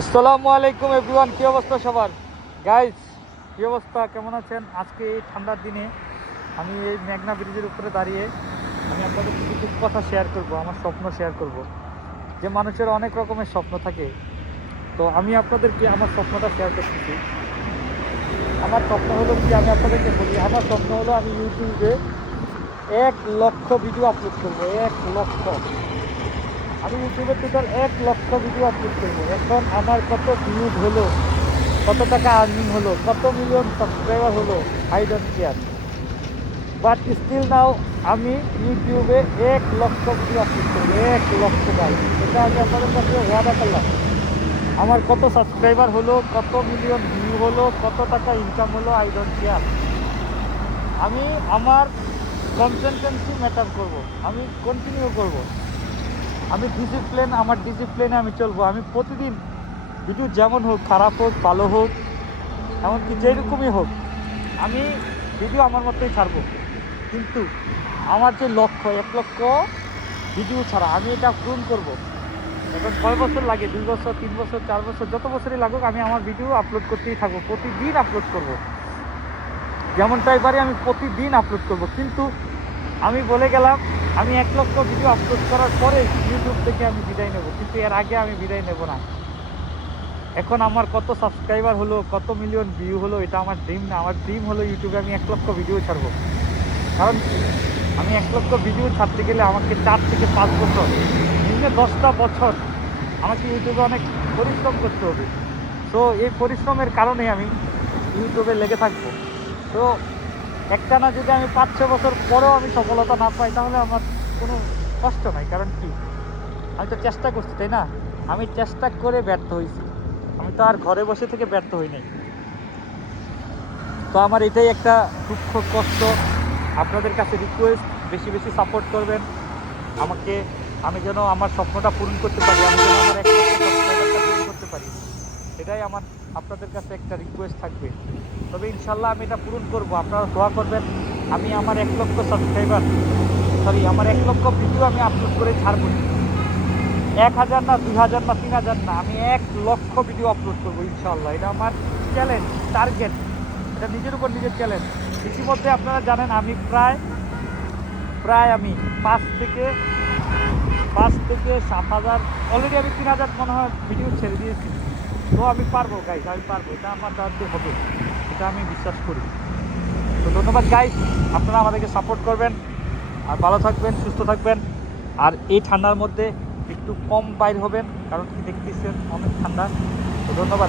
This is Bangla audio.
আসসালামু আলাইকুম এভরিওয়ান, কী অবস্থা সবার? গাইস, কী অবস্থা, কেমন আছেন? আজকে এই ঠান্ডার দিনে আমি এই মেঘনা ব্রিজের উপরে দাঁড়িয়ে আমি আপনাদের কিছু কথা শেয়ার করব, আমার স্বপ্ন শেয়ার করব। যে মানুষের অনেক রকমের স্বপ্ন থাকে, তো আমি আপনাদেরকে আমার স্বপ্নটা শেয়ার করতেছি। আমার স্বপ্ন হলো কি, আমি আপনাদেরকে বলি, আমার স্বপ্ন হলো আমি ইউটিউবে 1 লক্ষ ভিডিও আপলোড করবো। 1 লক্ষ। আমি ইউটিউবে টোটাল 1 লক্ষ ভিডিও আপলোড করবো। এখন আমার কত ভিউজ হলো, কত টাকা আর্নিং হলো, কত মিলিয়ন সাবস্ক্রাইবার হলো, I don't care. But still now আমি ইউটিউবে 1 লক্ষ ভিডিও আপলোড করবো। 1 লক্ষ গাইজ, এটা আমি আপনাদের কাছে ওয়াদা করলাম। আমার কত সাবস্ক্রাইবার হলো, কত মিলিয়ন ভিউ হলো, কত টাকা ইনকাম হলো, আই ডোন্ট কেয়ার। আমি আমার কনসিস্টেন্সি ম্যাটার করব, আমি কন্টিনিউ করব। আমি আমার ডিসিপ্লিনে আমি চলবো। আমি প্রতিদিন ভিডিও যেমন হোক, খারাপ হোক, ভালো হোক, এমনকি যেরকমই হোক, আমি ভিডিও আমার মতোই ছাড়বো। কিন্তু আমার যে লক্ষ্য, 1 লক্ষ ভিডিও ছাড়া, আমি এটা পূরণ করব। এখন 6 বছর লাগে, 2 বছর, 3 বছর, 4 বছর, যত বছরই লাগুক, আমি আমার ভিডিও আপলোড করতেই থাকবো। প্রতিদিন আপলোড করব, যেমনটাই পারি আমি প্রতিদিন আপলোড করব। কিন্তু আমি বলে গেলাম, আমি 1 লক্ষ ভিডিও আপলোড করার পরে ইউটিউব থেকে আমি বিদায় নেব, কিন্তু এর আগে আমি বিদায় নেব না। এখন আমার কত সাবস্ক্রাইবার হলো, কত মিলিয়ন ভিউ হলো, এটা আমার ড্রিম না। আমার ড্রিম হলো ইউটিউবে আমি 1 লক্ষ ভিডিও ছাড়বো। কারণ আমি 1 লক্ষ ভিডিও ছাড়তে গেলে আমাকে 4 থেকে 5 বছর, নিম্নে 10টা বছর আমাকে ইউটিউবে অনেক পরিশ্রম করতে হবে। তো এই পরিশ্রমের কারণে আমি ইউটিউবে লেগে থাকবো। তো একটা না, যদি আমি 5-6 বছর পরেও আমি সফলতা না পাই, তাহলে আমার কোনো কষ্ট নাই। কারণ কি, আমি তো চেষ্টা করছি, তাই না? আমি চেষ্টা করে ব্যর্থ হয়েছি, আমি তো আর ঘরে বসে থেকে ব্যর্থ হই নাই। তো আমার এটাই একটা দুঃখ, কষ্ট। আপনাদের কাছে রিকোয়েস্ট, বেশি বেশি সাপোর্ট করবেন আমাকে, আমি যেন আমার স্বপ্নটা পূরণ করতে পারি, আমি যেন আমার 1 লক্ষ সাবস্ক্রাইবারটা পূরণ করতে পারি। এটাই আমার আপনাদের কাছে একটা রিকোয়েস্ট থাকবে। তবে ইনশাল্লাহ আমি এটা পূরণ করব, আপনারা দোয়া করবেন। আমি আমার 1 লক্ষ সাবস্ক্রাইবার, আমার 1 লক্ষ ভিডিও আমি আপলোড করে ছাড়বো। 1000 না, 2000 না, 3000 না, আমি 1 লক্ষ ভিডিও আপলোড করবো ইনশাল্লাহ। এটা আমার চ্যালেঞ্জ, টার্গেট। এটা নিজের উপর নিজের চ্যালেঞ্জ। ইতিমধ্যে আপনারা জানেন আমি প্রায় আমি 5 থেকে 7,000, অলরেডি আমি 3000 মনে হয় ভিডিও ছেড়ে দিয়েছি। তো আমি পারবো গাইজ, আমি পারবো, এটা আমার দ্বারা হবে, এটা আমি বিশ্বাস করি। তো ধন্যবাদ গাইজ, আপনারা আমাদেরকে সাপোর্ট করবেন, আর ভালো থাকবেন, সুস্থ থাকবেন। আর এই ঠান্ডার মধ্যে একটু কম বাইর হবেন, কারণ কি দেখতেছেন অনেক ঠান্ডা। তো ধন্যবাদ।